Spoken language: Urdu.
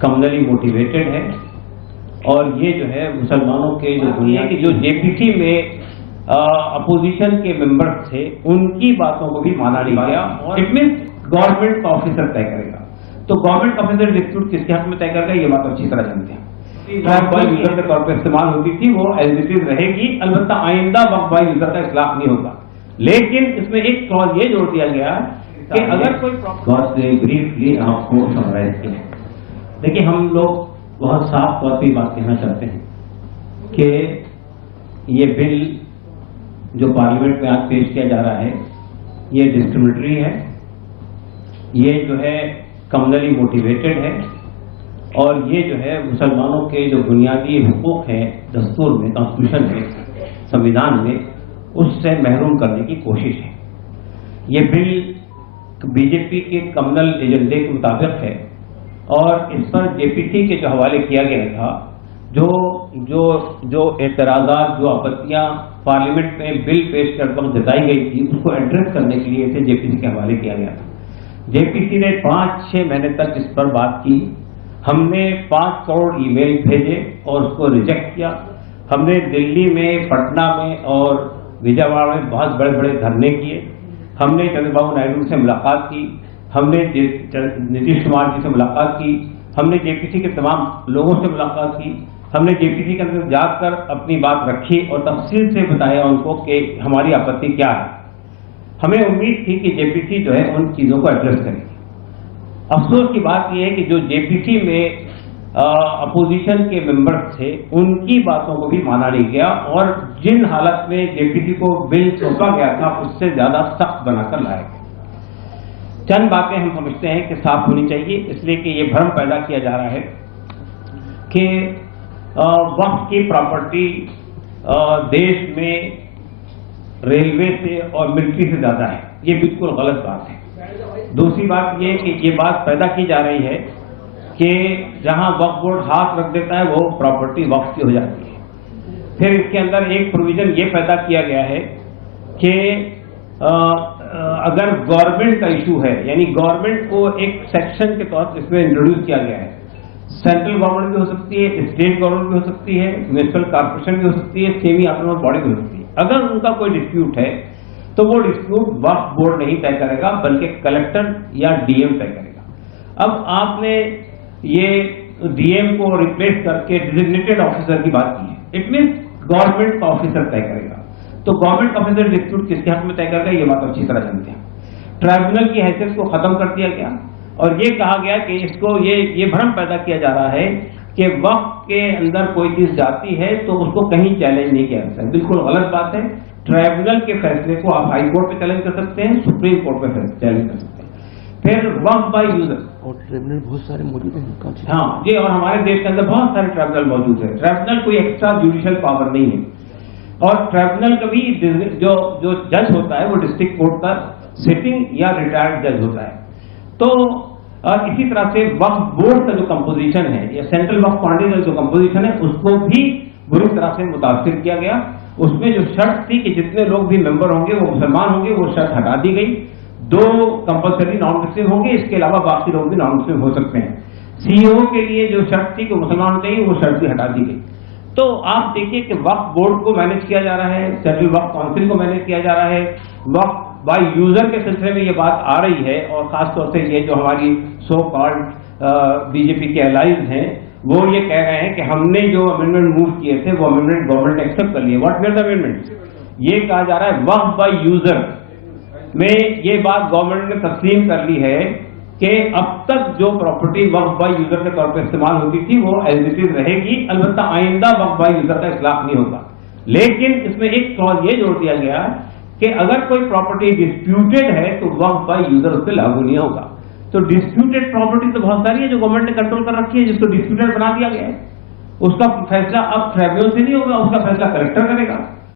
کمنلی موٹیویٹڈ ہے اور یہ جو ہے مسلمانوں کے جو دنیا کی جو جے پی سی میں اپوزیشن کے ممبرز تھے ان کی باتوں کو بھی مانا نہیں گیا. اٹ مینس گورنمنٹ کا آفیسر طے کرے گا. تو گورنمنٹ آفیسر ڈسپیوٹ کس کے حق میں طے کرے گا یہ بات اچھی طرح جانتے ہیں. وقف بائی یوزر کے طور پر استعمال ہوتی تھی وہ ایز اٹ از رہے گی. البتہ آئندہ وقف بائی یوزر کا اطلاق نہیں ہوگا. لیکن اس میں ایک کلوز یہ جوڑ دیا گیا کہ اگر کوئی بریفلی آپ کو سمرائز کیا. دیکھیے ہم لوگ بہت صاف طور پہ بات کہنا چاہتے ہیں کہ یہ بل جو پارلیمنٹ میں آج پیش کیا جا رہا ہے یہ ڈسکریمنیٹری ہے, یہ جو ہے کمنلی موٹیویٹڈ ہے اور یہ جو ہے مسلمانوں کے جو بنیادی حقوق ہیں دستور میں, کانسٹیٹیوشن میں, سنویدھان میں, اس سے محروم کرنے کی کوشش ہے. یہ بل بی جے پی کے کمنل ایجنڈے کے مطابق ہے اور اس پر جے پی سی کے جو حوالے کیا گیا تھا جو اعتراضات, جو آپتیاں پارلیمنٹ میں بل پیش کرتے وقت جتائی گئی تھی اس کو ایڈریس کرنے کے لیے اسے جے پی سی کے حوالے کیا گیا تھا. جے پی سی نے 5-6 مہینے تک اس پر بات کی. ہم نے 5 کروڑ ای میل بھیجے اور اس کو ریجیکٹ کیا. ہم نے دلی میں, پٹنہ میں اور وجے واڑہ میں بہت بڑے بڑے دھرنے کیے. ہم نے چندر بابو نائیڈو سے ملاقات کی, ہم نے نتیش کمار جی سے ملاقات کی, ہم نے جے پی سی کے تمام لوگوں سے ملاقات کی. ہم نے جے پی سی کے اندر جا کر اپنی بات رکھی اور تفصیل سے بتایا ان کو کہ ہماری آپتی کیا ہے. ہمیں امید تھی کہ جے پی سی جو ہے ان چیزوں کو ایڈریس کرے گی. افسوس کی بات یہ ہے کہ جو جے پی سی میں اپوزیشن کے ممبرز تھے ان کی باتوں کو بھی مانا نہیں گیا اور جن حالت میں جے پی سی کو بل سونپا گیا تھا اس سے زیادہ سخت بنا کر لایا گیا. چند باتیں ہم سمجھتے ہیں کہ صاف ہونی چاہیے, اس لیے کہ یہ بھرم پیدا کیا جا رہا ہے کہ وقف کی پراپرٹی دیش میں ریلوے سے اور ملٹری سے زیادہ ہے. یہ بالکل غلط بات ہے. دوسری بات یہ کہ یہ بات پیدا کی جا رہی ہے کہ جہاں وقف بورڈ ہاتھ رکھ دیتا ہے وہ پراپرٹی وقف کی ہو جاتی ہے. پھر اس کے اندر ایک پروویژن یہ پیدا کیا گیا ہے کہ اگر گورنمنٹ کا ایشو ہے, یعنی گورنمنٹ کو ایک سیکشن کے طور پر اس میں انٹروڈیوس کیا گیا ہے. سینٹرل گورنمنٹ بھی ہو سکتی ہے, اسٹیٹ گورنمنٹ بھی ہو سکتی ہے, میونسپل کارپوریشن بھی ہو سکتی ہے, سیمی آٹونومس باڈی بھی ہو سکتی ہے. اگر ان کا کوئی ڈسپیوٹ ہے تو وہ ڈسپیوٹ وقف بورڈ نہیں طے کرے گا بلکہ کلیکٹر یا ڈی ایم طے کرے گا. اب آپ نے یہ ڈی ایم کو ریپلیس کر کے ڈیزگنیٹڈ آفیسر کی بات کی ہے. اٹ مینس گورنمنٹ کا آفیسر طے کرے گا. تو گورنمنٹ آفیسر ڈسپیوٹ کس کے حق میں طے کرے گا یہ بات اچھی طرح جانتے ہیں. ٹرائبونل کی حیثیت کو ختم کر دیا گیا اور یہ کہا گیا کہ اس کو یہ بھرم پیدا کیا جا رہا ہے کہ وقف کے اندر کوئی چیز جاتی ہے تو اس کو کہیں چیلنج نہیں کیا جاتا ہے. بالکل غلط بات ہے. ٹرائبونل کے فیصلے کو آپ ہائی کورٹ پہ چیلنج کر سکتے ہیں, سپریم کورٹ پہ چیلنج کر سکتے ہیں. پھر وقف بائی یوزر اور ٹرائبونل بہت سارے موجود ہیں. ہاں جی, اور ہمارے دیش کے اندر بہت سارے ٹرائبونل موجود ہیں. ٹرائبونل کوئی ایکسٹرا جوڈیشل پاور نہیں ہے اور ٹرائبونل کا بھی جو جج ہوتا ہے وہ ڈسٹرکٹ کورٹ کا سٹنگ یا ریٹائرڈ جج ہوتا ہے. تو اسی طرح سے وقف بورڈ کا جو کمپوزیشن ہے یا سینٹرل وقف فنڈ کا جو کمپوزیشن ہے اس کو بھی بری طرح سے متاثر کیا گیا. اس میں جو شرط تھی کہ جتنے لوگ بھی ممبر ہوں گے وہ مسلمان ہوں گے وہ شرط ہٹا دی گئی. 2 کمپلسری نان مسلم ہوں گے, اس کے علاوہ باقی لوگ بھی نان مسلم ہو سکتے ہیں. سی او کے لیے جو شرط تھی کہ مسلمان ہونے چاہیے وہ شرط بھی ہٹا دی گئی. تو آپ دیکھیے کہ وقف بورڈ کو مینج کیا جا رہا ہے, سینٹرل وقف کونسل کو مینج کیا جا رہا ہے. وقف بائی یوزر کے سلسلے میں یہ بات آ رہی ہے اور خاص طور سے یہ جو ہماری سو کالڈ بی جے پی کے الائز ہیں وہ یہ کہہ رہے ہیں کہ ہم نے جو امینڈمنٹ موو کیے تھے وہ امینڈمنٹ گورنمنٹ نے ایکسپٹ کر لیے. What measure the amendment? یہ کہا جا رہا ہے وقف بائی یوزر میں یہ بات گورنمنٹ نے تسلیم کر لی ہے کہ اب تک جو پراپرٹی وقف بائی یوزر کے طور پر استعمال ہوتی تھی وہ ایز اٹ از رہے گی. البتہ آئندہ وقف بائی یوزر کا اطلاق نہیں ہوگا. لیکن اس میں ایک کلوز یہ جوڑ دیا گیا کہ اگر کوئی پراپرٹی ڈسپیوٹڈ ہے تو وقف بائی یوزر اس پہ لاگو نہیں ہوگا. تو ڈسپیوٹڈ پراپرٹی تو بہت ساری ہے جو گورنمنٹ نے کنٹرول کر رکھی ہے, جس کو ڈسپیوٹڈ بنا دیا گیا ہے. اس کا فیصلہ اب ٹریبیونل سے نہیں ہوگا, اس کا فیصلہ کلیکٹر کرے گا.